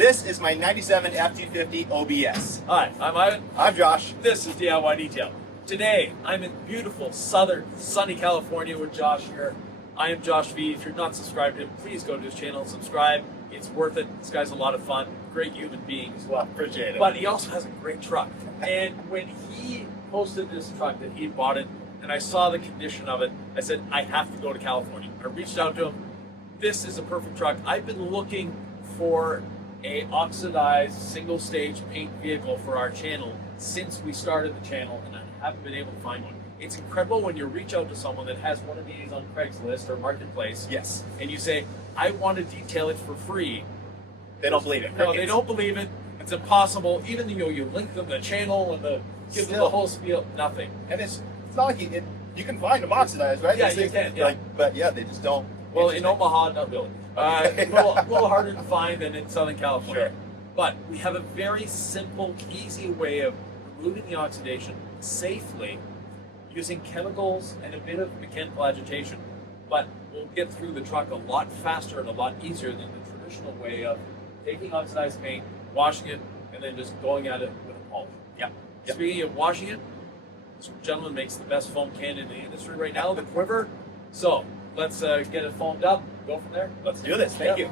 This is my 97 F250 OBS. Hi, I'm Ivan. I'm Josh. This is DIY Detail. Today, I'm in beautiful, southern, sunny California with Josh here. IMJoshV. If you're not subscribed to him, please go to his channel and subscribe. It's worth it. This guy's a lot of fun. Great human being as well. Appreciate it. But he also has a great truck. And when he posted this truck that he bought it, and I saw the condition of it, I said, I have to go to California. I reached out to him. This is a perfect truck. I've been looking for a oxidized single stage paint vehicle for our channel since we started the channel, and I haven't been able to find one. It's incredible when you reach out to someone that has one of these on Craigslist or Marketplace. Yes. And you say, I want to detail it for free. They don't believe it. No, they don't believe it. It's impossible. Even though you link them the channel and give them the whole spiel, nothing. And it's not like you can find them oxidized, right? Yeah, These you things, can. Yeah. but yeah, they just don't. Well, in Omaha, not really. A little harder to find than in Southern California. Sure. But we have a very simple, easy way of removing the oxidation safely using chemicals and a bit of mechanical agitation. But we'll get through the truck a lot faster and a lot easier than the traditional way of taking oxidized paint, washing it, and then just going at it with a polish. Yep. Speaking of washing it, this gentleman makes the best foam can in the industry right now, the Quiver. So let's get it foamed up, go from there. Let's do this. Thank you.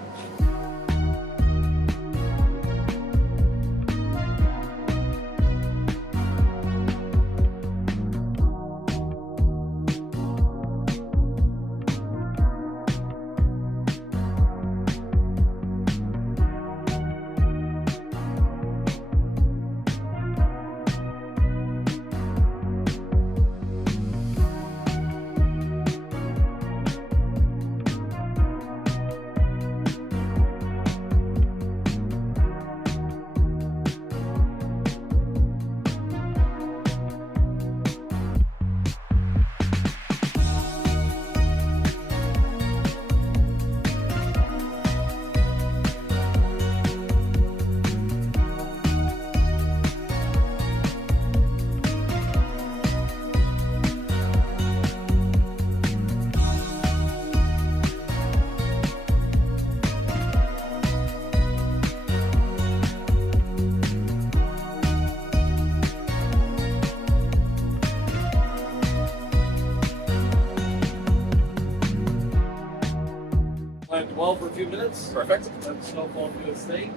Let it dwell for a few minutes. Perfect. Let the snow flow through this thing.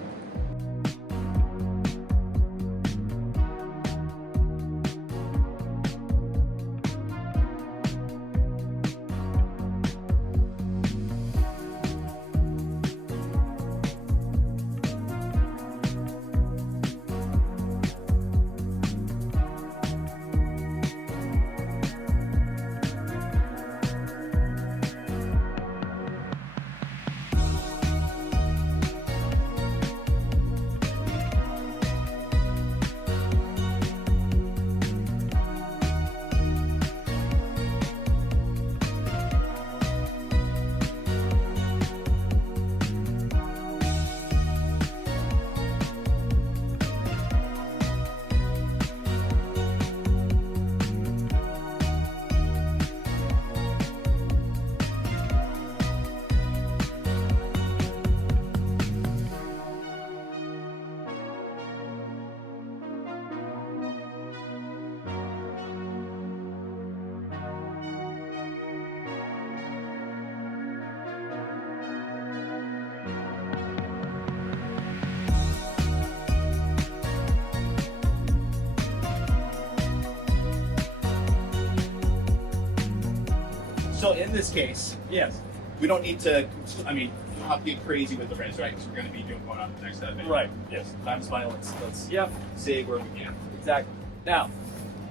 So in this case, Yes. we don't need to. I mean, we don't have to get crazy with the rinse, right? Because we're going to be doing one on the next video. Right. Yes. Time's fine. Let's Yep. save where we can. Exactly. Now,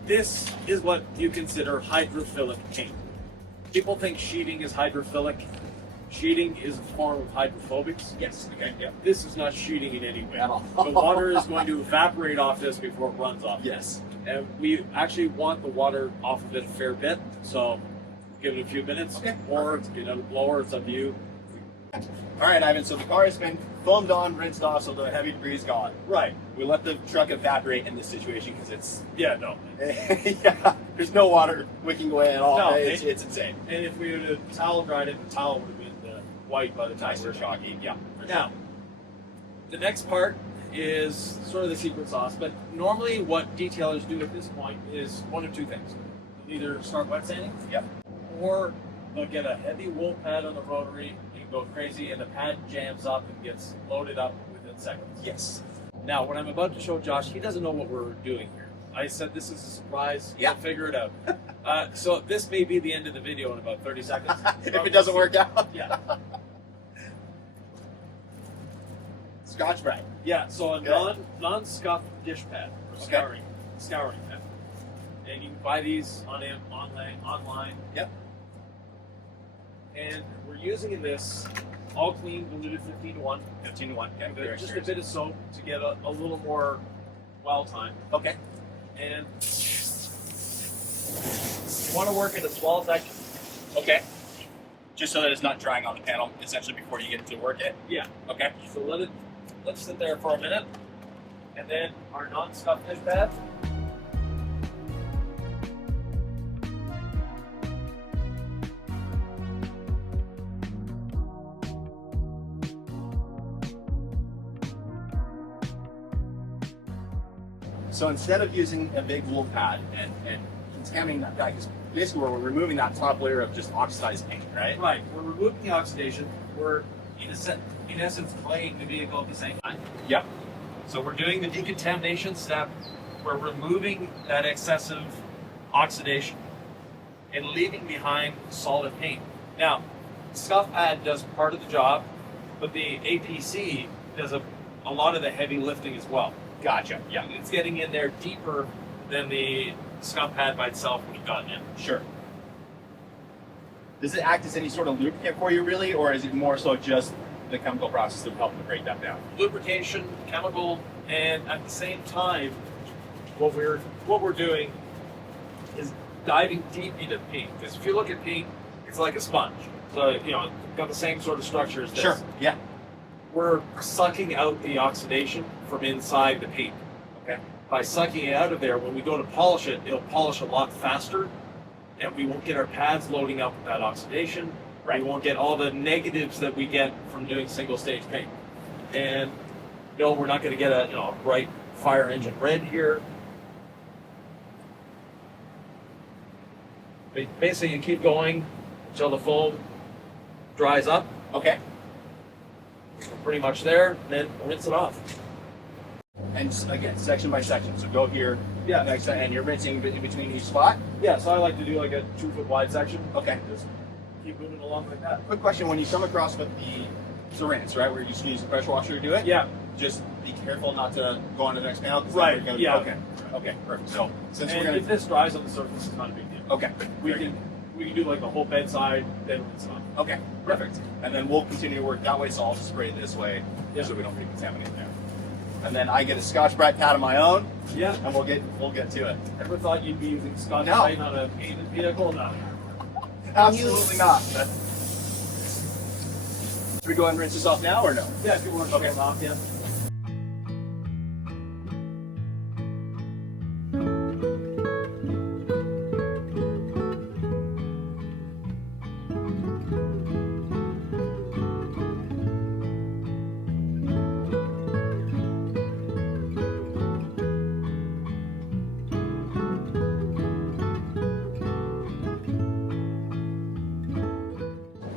this is what you consider hydrophilic paint. People think sheeting is hydrophilic. Sheeting is a form of hydrophobics. Yes. Okay. Yeah. This is not sheeting in any way. At all. The water is going to evaporate off this before it runs off. Yes. And we actually want the water off of it a fair bit, so give it a few minutes, Okay. or get out a blower, it's up to you. All right, Ivan. So the car has been foamed on, rinsed off, so the heavy debris is gone. Right. We let the truck evaporate in this situation because it's Yeah, no. yeah, there's no water wicking away at all. No, it's insane. And if we would have towel dried it, the towel would have been white by the time Nice we're and chalky. Yeah. Now, the next part is sort of the secret sauce, but normally what detailers do at this point is one of two things. They'll either start wet sanding, Yep. or they'll get a heavy wool pad on the rotary and go crazy, and the pad jams up and gets loaded up within seconds. Yes. Now, what I'm about to show Josh, he doesn't know what we're doing here. I said this is a surprise. Yeah. We'll figure it out. So this may be the end of the video in about 30 seconds. If it doesn't work out. Yeah. Scotch Brite. Yeah, so a Okay. non-scuff dish pad or Okay. scouring pad. And you can buy these online. Yep. And we're using this all clean, diluted 15 to 1. 15 to 1. Okay. With just a bit of soap to get a little more well time. Okay. And you want to work in a small section. Okay. Just so that it's not drying on the panel, essentially, before you get to work it. Yeah. Okay. So let's sit there for a minute. And then our non-scuff dish pad. So instead of using a big wool pad and contaminating that guy, because basically we're removing that top layer of just oxidized paint, right? Right. We're removing the oxidation. We're in essence cleaning the vehicle at the same time. Yep. So we're doing the decontamination step. We're removing that excessive oxidation and leaving behind solid paint. Now, scuff pad does part of the job, but the APC does a lot of the heavy lifting as well. Gotcha. Yeah. It's getting in there deeper than the scuff pad by itself would have gotten in. Sure. Does it act as any sort of lubricant for you, really, or is it more so just the chemical process to help to break that down? Lubrication, chemical, and at the same time, what we're doing is diving deep into paint. Because if you look at paint, it's like a sponge. So it's got the same sort of structure as this. Sure. Yeah. We're sucking out the oxidation from inside the paint. Okay. By sucking it out of there, when we go to polish it, it'll polish a lot faster, and we won't get our pads loading up with that oxidation. Right. We won't get all the negatives that we get from doing single stage paint. And no, we're not going to get a bright fire engine red here. But basically, you keep going until the foam dries up. Okay. We're pretty much there, and then rinse it off. And again, section by section. So go here. Yeah. Next, and you're rinsing in between each spot. Yeah, so I like to do like a 2 foot wide section. Okay. Just keep moving along like that. Quick question: when you come across with the rinse, right, where you just use the pressure washer to do it, Yeah. just be careful not to go on to the next panel. 'Cause Right, then we're gonna- yeah. Okay. Okay. Perfect. So since And we're if gonna. this dries on the surface, it's not a big deal. Okay. We Very can do like the whole bedside, then rinse it off. Okay, perfect. And then we'll continue to work that way, so I'll just spray it this way, Yeah. so we don't recontaminate there. And then I get a Scotch Brite pad of my own, Yeah. and we'll get to it. Ever thought you'd be using Scotch No. Brite on a painted vehicle? No. Absolutely not. Should we go ahead and rinse this off now, or no? Yeah, if you want to Okay. show them off, yeah.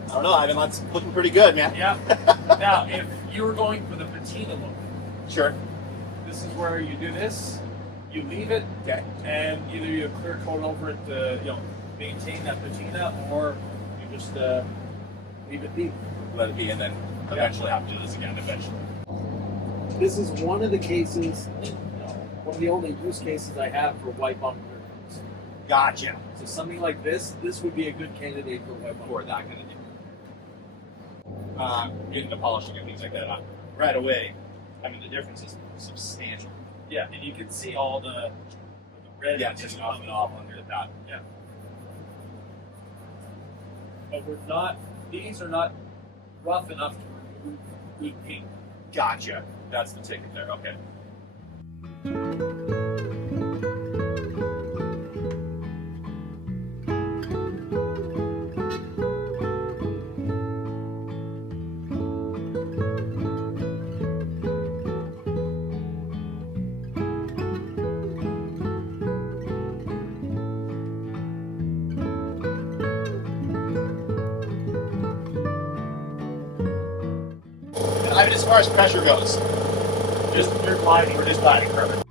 I don't know, Ivan, that's looking pretty good, man. Yeah. Now, if you were going for the patina look, Sure. this is where you do this, you leave it, Okay. and either you clear coat over it to maintain that patina, or you just leave it be. Let it be, and then eventually have to do this again, eventually. This is one of the cases, one of the only use cases I have for white bumper curtains. Gotcha. So something like this would be a good candidate for white bumper. For that kind of thing. Getting the polishing and things like that right away, I mean, the difference is substantial. Yeah, and you can see all the red Yeah, just off and off under the pad. Yeah. But these are not rough enough to remove good paint. Gotcha. That's the ticket there. Okay. I mean, as far as pressure goes, Just you're gliding. we're just gliding. Perfect.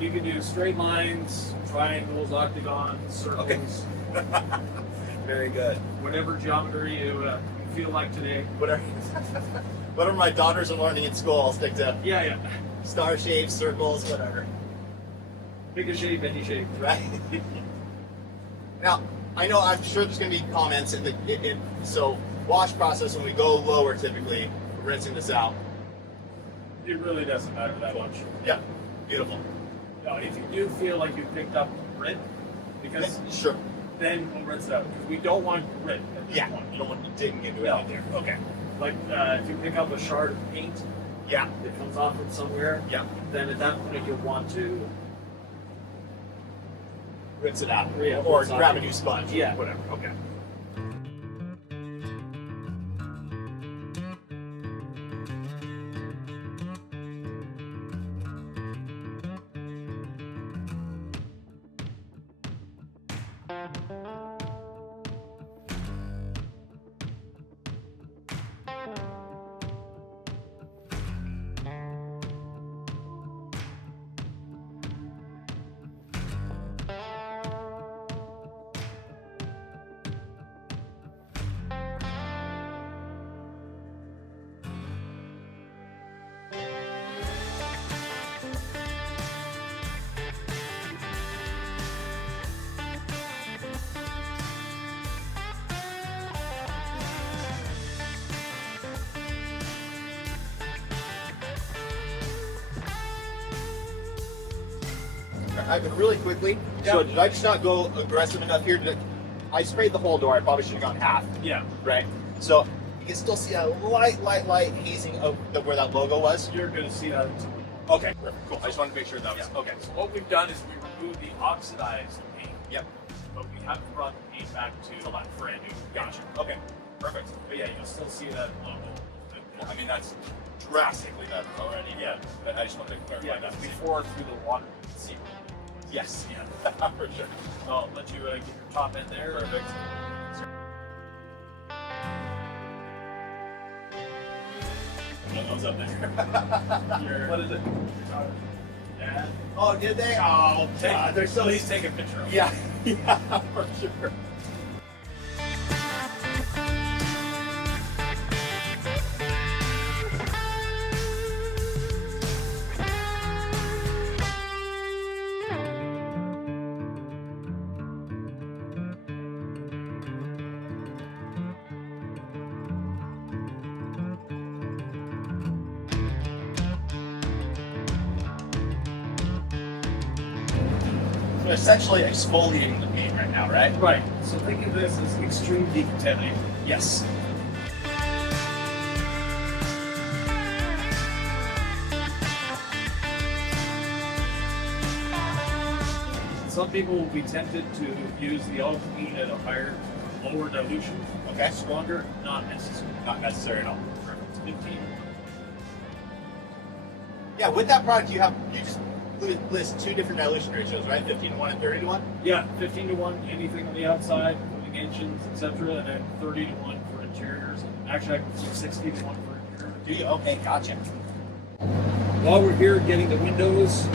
You can do straight lines, triangles, octagons, circles, Very good. whatever geometry you feel like today. Whatever my daughters are learning in school, I'll stick to Yeah. star shapes, circles, whatever. Pick a shape, any shape. Right? Now, I'm sure there's going to be comments so wash process, when we go lower, typically, we're rinsing this out. It really doesn't matter that much. Yeah, beautiful. Now, if you do feel like you picked up grit, because Sure. then we'll rinse it out. Because we don't want grit at this Yeah, point. you don't want to digging into it No. out there. Okay. Like if you pick up a shard of paint Yeah, that comes off from somewhere, yeah. then at that point you'll want to Rinse it out. Yeah, Or rinse grab out. a new sponge. Yeah. Whatever. Okay. Really quickly, so did I just not go aggressive enough here? I sprayed the whole door. I probably should have gone half, Yeah. right? So you can still see a light hazing of where that logo was. You're going to see that. Okay, perfect, cool. I just wanted to make sure that was okay. So what we've done is we removed the oxidized paint, Yep, but we haven't brought the paint back to brand new. gotcha. Okay, perfect. But yeah, you'll still see that logo. Well, I mean, that's drastically better already. Yeah. But I just wanted to clarify Yeah, that. that's before through the water. You can see. Yes, Yeah. for sure. So I'll let you get your top end there. Perfect. No one's up there. What is it? Yeah. Oh, did they? Oh, God, they're so. Please take a picture of it. Yeah, yeah, for sure. We're essentially exfoliating the paint right now, right? Right. So think of this as extreme decontamination. Yes. Some people will be tempted to use the alkene at a lower dilution. Okay. Stronger, not necessary. Not necessary at all. Perfect. 15. Yeah, with that product, you just list two different dilution ratios, right? 15 to 1 and 30 to 1? Yeah, 15 to 1, anything on the outside, including engines, etc., and then 30 to 1 for interiors. And actually, I can see 60 to 1 for interior. Do you? Okay, gotcha. While we're here getting the windows,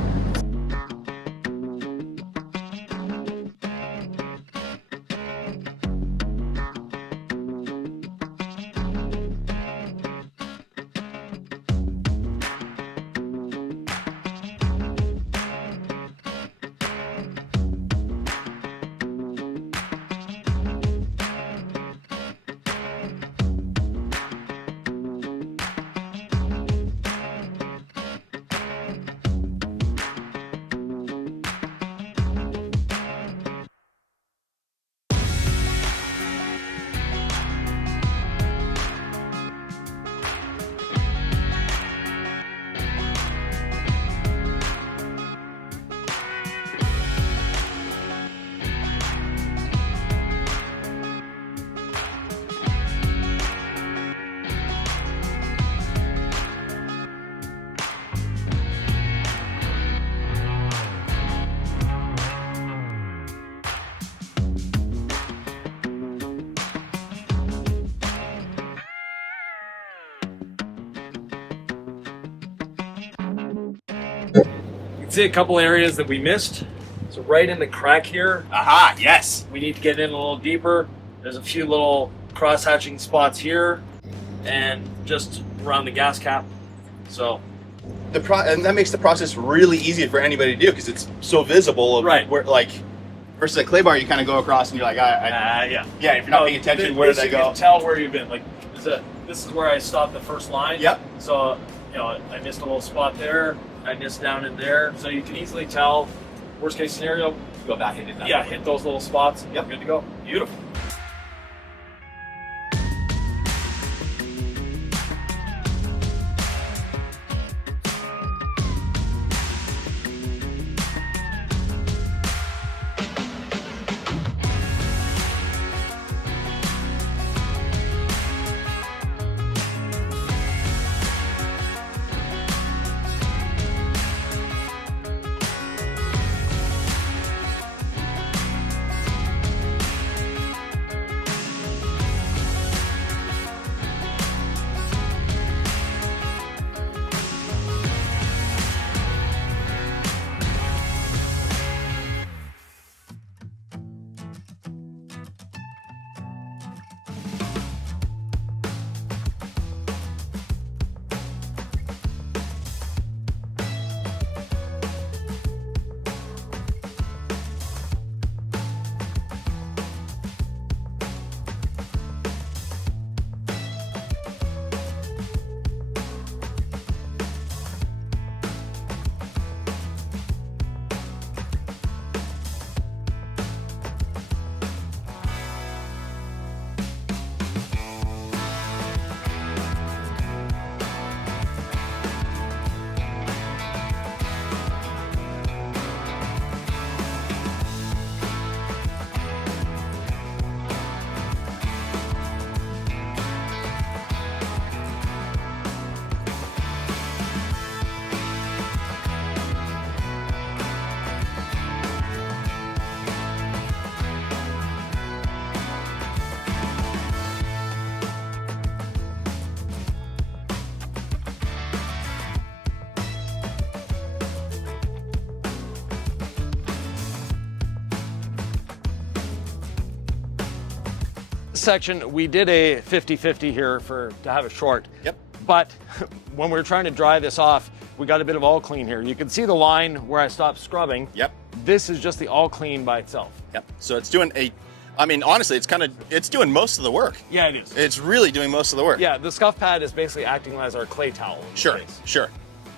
You can see a couple areas that we missed. So right in the crack here, Aha, yes. we need to get in a little deeper. There's a few little cross-hatching spots here and just around the gas cap. So And that makes the process really easy for anybody to do because it's so visible. Of Right. Where, like, versus a clay bar, you kind of go across and you're like, yeah. yeah, if you're not paying attention, where did I You go? can tell where you've been. Like, this is where I stopped the first line. Yep. So, I missed a little spot there. I missed down in there. So you can easily tell. Worst case scenario, Go back and hit that. yeah, hit those little spots. Yep. Good to go. Beautiful. Section, we did a 50-50 here to have a short. Yep. But when we were trying to dry this off, we got a bit of all clean here. You can see the line where I stopped scrubbing. Yep. This is just the all clean by itself. Yep. So it's doing honestly, it's doing most of the work. Yeah, it is. It's really doing most of the work. Yeah, the scuff pad is basically acting as our clay towel. Sure. Sure.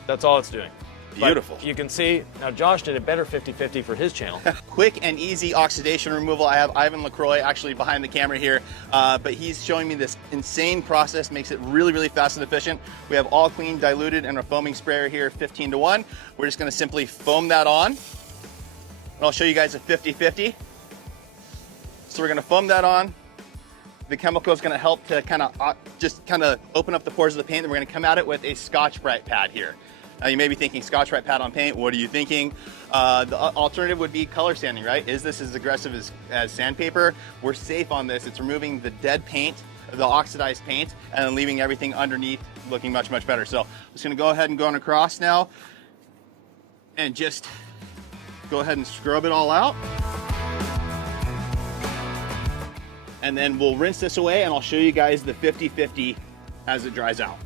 That's all it's doing. Beautiful. But you can see, now Josh did a better 50-50 for his channel. Quick and easy oxidation removal. I have Ivan LaCroix actually behind the camera here, but he's showing me this insane process, makes it really, really fast and efficient. We have all clean, diluted, and a foaming sprayer here, 15-1. We're just gonna simply foam that on. And I'll show you guys a 50-50. So we're gonna foam that on. The chemical is gonna help to kind of open up the pores of the paint, and we're gonna come at it with a Scotch-Brite pad here. Now you may be thinking Scotch-Brite pad on paint, what are you thinking? The alternative would be color sanding, right? Is this as aggressive as sandpaper? We're safe on this. It's removing the dead paint, the oxidized paint, and then leaving everything underneath looking much, much better. So I'm just gonna go ahead and go on across now and just go ahead and scrub it all out. And then we'll rinse this away and I'll show you guys the 50-50 as it dries out.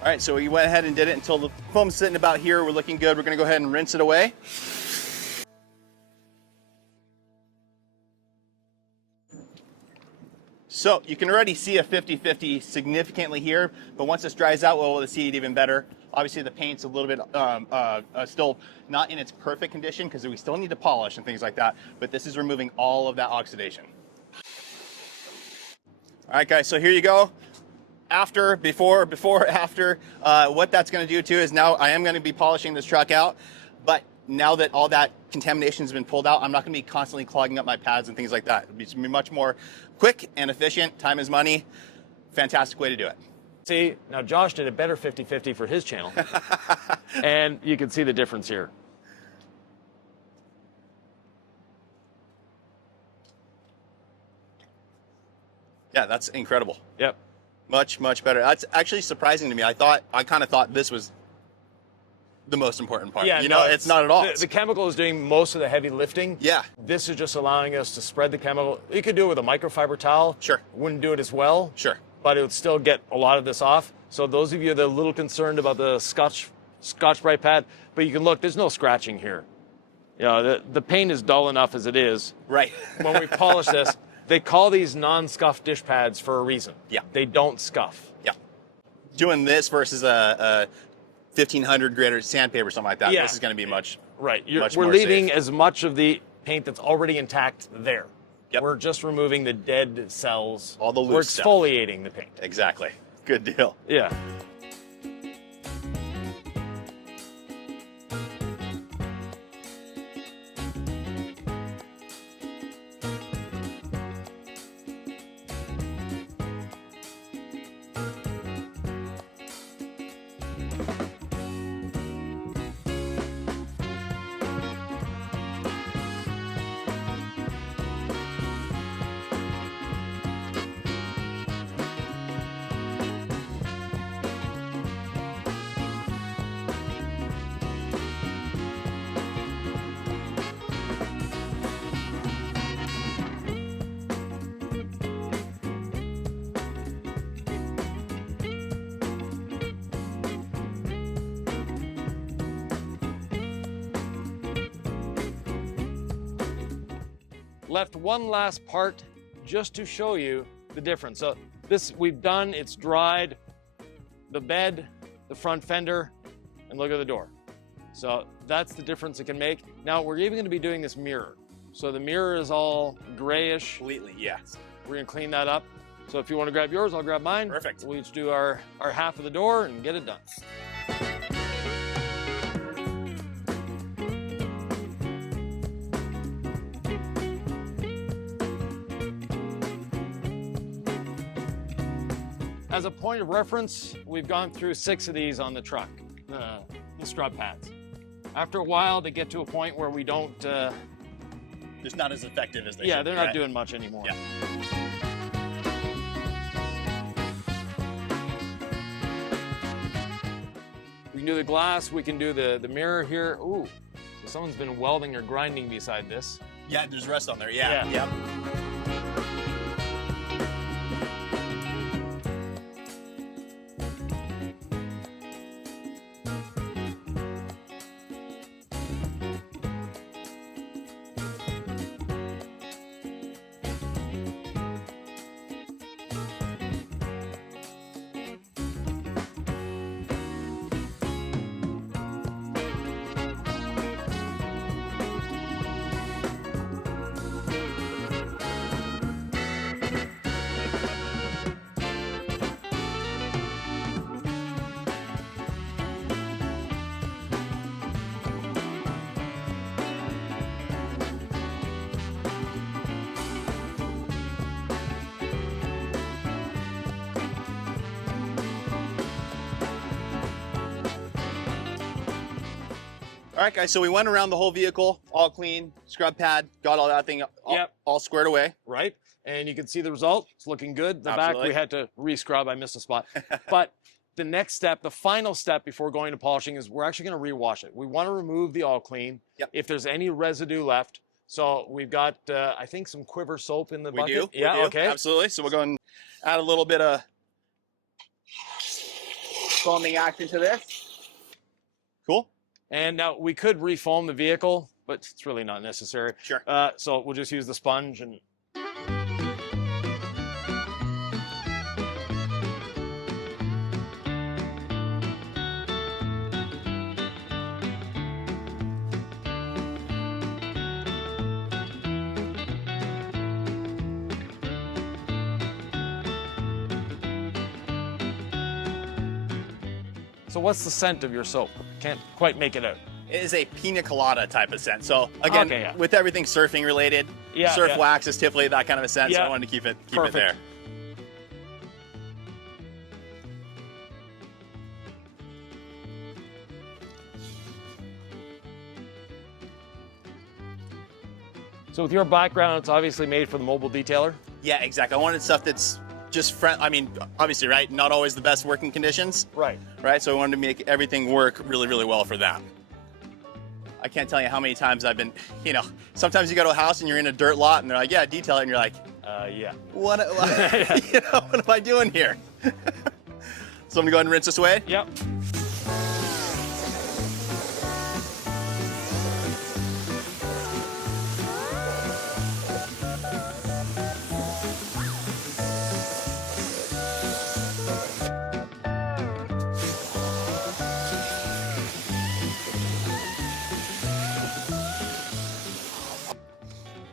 All right, so we went ahead and did it until the foam's sitting about here. We're looking good. We're gonna go ahead and rinse it away. So you can already see a 50-50 significantly here, but once this dries out, we'll be able to see it even better. Obviously the paint's a little bit still not in its perfect condition because we still need to polish and things like that, but this is removing all of that oxidation. All right, guys, so here you go. After, before, after. What that's gonna do too is now I am gonna be polishing this truck out, but now that all that contamination has been pulled out, I'm not going to be constantly clogging up my pads and things like that. It'll be much more quick and efficient. Time is money. Fantastic way to do it. See, now Josh did a better 50-50 for his channel. And you can see the difference here. Yeah, that's incredible. Yep. Much, much better. That's actually surprising to me. I kind of thought this was the most important part. Yeah, you know, it's not at all. The chemical is doing most of the heavy lifting. Yeah. This is just allowing us to spread the chemical. You could do it with a microfiber towel. Sure. Wouldn't do it as well. Sure. But it would still get a lot of this off. So those of you that are a little concerned about the Scotch-Brite pad, but you can look, there's no scratching here. You know, the paint is dull enough as it is. Right. When we polish this, they call these non-scuff dish pads for a reason. Yeah. They don't scuff. Yeah. Doing this versus a 1500 grit or sandpaper, something like that, Yeah. this is going to be much, Right. much We're more leaving safe. as much of the paint that's already intact there. Yep. We're just removing the dead cells. All the loose We're stuff. exfoliating the paint. Exactly. Good deal. Yeah. Left one last part just to show you the difference. So this we've done, it's dried, the bed, the front fender, and look at the door. So that's the difference it can make. Now we're even going to be doing this mirror. So the mirror is all grayish. Completely, yes. We're going to clean that up. So if you want to grab yours, I'll grab mine. Perfect. We'll each do our half of the door and get it done. As a point of reference, we've gone through 6 of these on the truck, the scrub pads. After a while, they get to a point where we don't... It's not as effective as they yeah, should they're be, not right? doing much anymore. Yeah. We can do the glass, we can do the mirror here. Ooh, so someone's been welding or grinding beside this. Yeah, there's rust on there. Yeah. Yeah. Yep. All right, guys, so we went around the whole vehicle, all clean, scrub pad, got all that thing all squared away. Right? And you can see the result. It's looking good. The Absolutely. back, we had to re-scrub. I missed a spot. But the next step, the final step before going to polishing is we're actually going to rewash it. We want to remove the all clean. Yep. If there's any residue left. So we've got, I think, some Quiver soap in the We bucket. do. Yeah, we do. okay. Absolutely. So we'll go and add a little bit of foaming action to this. Cool. And now we could refoam the vehicle, but it's really not necessary. Sure. So we'll just use the sponge and... So what's the scent of your soap? Can't quite make it out. It is a pina colada type of scent. So again, Okay, yeah. with everything surfing related, Yeah, surf yeah. wax is typically that kind of a scent. So Yeah. I wanted to keep it Perfect. there. So with your background, it's obviously made for the mobile detailer. Yeah, exactly. I wanted stuff that's just I mean, obviously, right? Not always the best working conditions, Right. right? So I wanted to make everything work really, really well for that. I can't tell you how many times I've been, you know, sometimes you go to a house and you're in a dirt lot and they're like, yeah, detail it. And you're like, Yeah. what, you know, what am I doing here? So I'm gonna go ahead and rinse this away. Yep.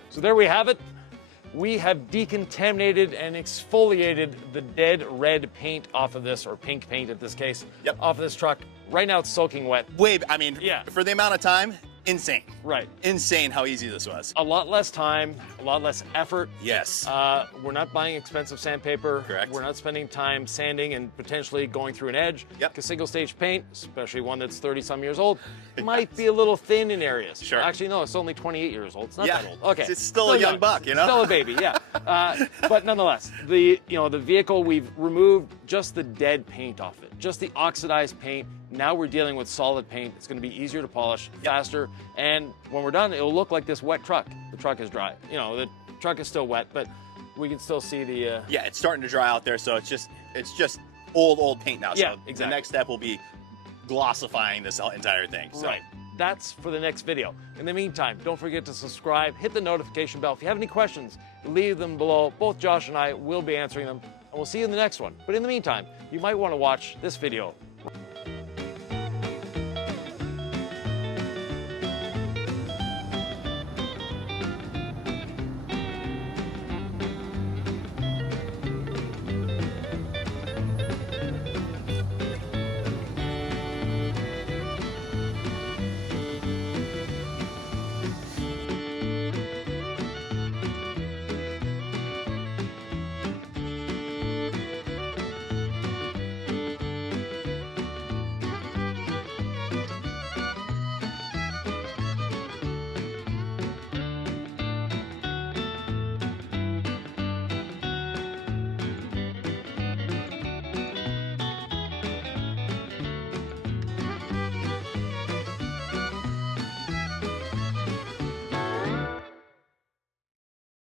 So there we have it. We have decontaminated and exfoliated the dead red paint off of this, or pink paint in this case, Yep. off of this truck. Right now it's soaking wet. I mean, Yeah. for the amount of time, insane. Right. Insane how easy this was. A lot less time, a lot less effort. Yes. We're not buying expensive sandpaper. Correct. We're not spending time sanding and potentially going through an edge. Yep. Because single stage paint, especially one that's 30 some years old, might be a little thin in areas. Sure. Actually, no, it's only 28 years old. It's not Yeah. that old. Okay. It's still a young buck, you know? Still a baby, yeah. But nonetheless, the vehicle, we've removed just the dead paint off it, just the oxidized paint. Now we're dealing with solid paint. It's going to be easier to polish, faster, and when we're done, it'll look like this wet truck. The truck is dry. You know, the truck is still wet, but we can still see the. Yeah, it's starting to dry out there, so it's just old paint now. Yeah, So exactly. The next step will be glossifying this entire thing. So. Right. That's for the next video. In the meantime, don't forget to subscribe, hit the notification bell. If you have any questions, leave them below. Both Josh and I will be answering them, and we'll see you in the next one. But in the meantime, you might want to watch this video